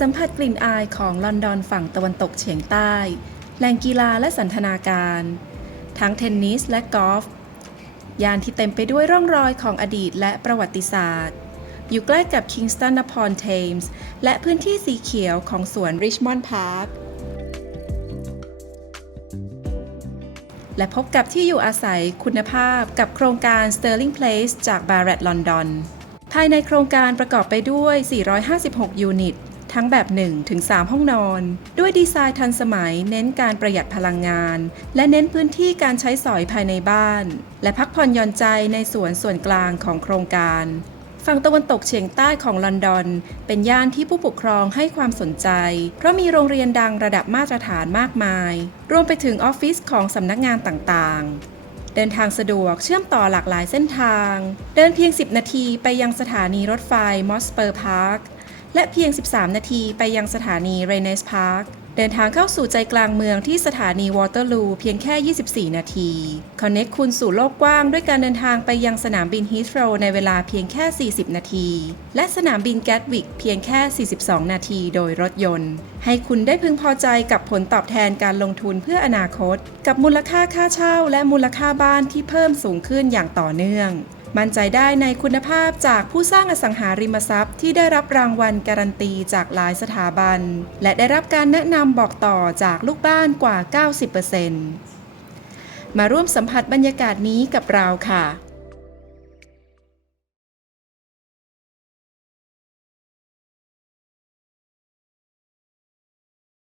สัมผัสกลิ่นอายของลอนดอนฝั่งตะวันตกเฉียงใต้ แหล่งกีฬาและสันทนาการ ทั้งเทนนิสและกอล์ฟย่านที่เต็มไปด้วยร่องรอยของอดีตและประวัติศาสตร์ อยู่ใกล้กับคิงสตันนพรเทมส์และพื้นที่สีเขียวของสวนริชมอนด์พาร์คและพบกับที่อยู่อาศัยคุณภาพกับโครงการ Sterling Place จาก Barrett London ภายในโครงการประกอบไปด้วย 456 ยูนิต ทั้งแบบ 1 ถึง 3 ห้องนอน ด้วยดีไซน์ทันสมัยเน้นการประหยัดพลังงาน และเน้นพื้นที่การใช้สอยภายในบ้าน และพักผ่อนหย่อนใจในสวนส่วนกลางของโครงการฝั่งตะวันตกเฉียงใต้ของลอนดอน เป็นย่านที่ผู้ปกครองให้ความสนใจ เพราะมีโรงเรียนดังระดับมาตรฐานมากมาย รวมไปถึงออฟฟิศของสำนักงานต่างๆ เดินทางสะดวกเชื่อมต่อหลากหลายเส้นทาง เดินเพียง 10 นาทีไปยังสถานีรถไฟมอสเปอร์พาร์ค และเพียง 13 นาทีไปยังสถานีเรเนสพาร์คเดินทางเข้าสู่ใจกลางเมืองที่สถานีวอเตอร์ลูเพียงแค่ 24 นาที คอนเน็กคุณสู่โลกกว้างด้วยการเดินทางไปยังสนามบินฮีทโรในเวลาเพียงแค่ 40 นาที และสนามบินแกตวิกเพียงแค่ 42 นาทีโดยรถยนต์ ให้คุณได้พึงพอใจกับผลตอบแทนการลงทุนเพื่ออนาคต กับมูลค่าค่าเช่า และมูลค่าบ้านที่เพิ่มสูงขึ้นอย่างต่อเนื่อง มั่นใจได้ในคุณภาพจากผู้สร้างอสังหาริมทรัพย์ ที่ได้รับรางวัลการันตีจากหลายสถาบัน และได้รับการแนะนำบอกต่อจากลูกบ้านกว่า 90%มาร่วมสัมผัสบรรยากาศนี้กับเราค่ะ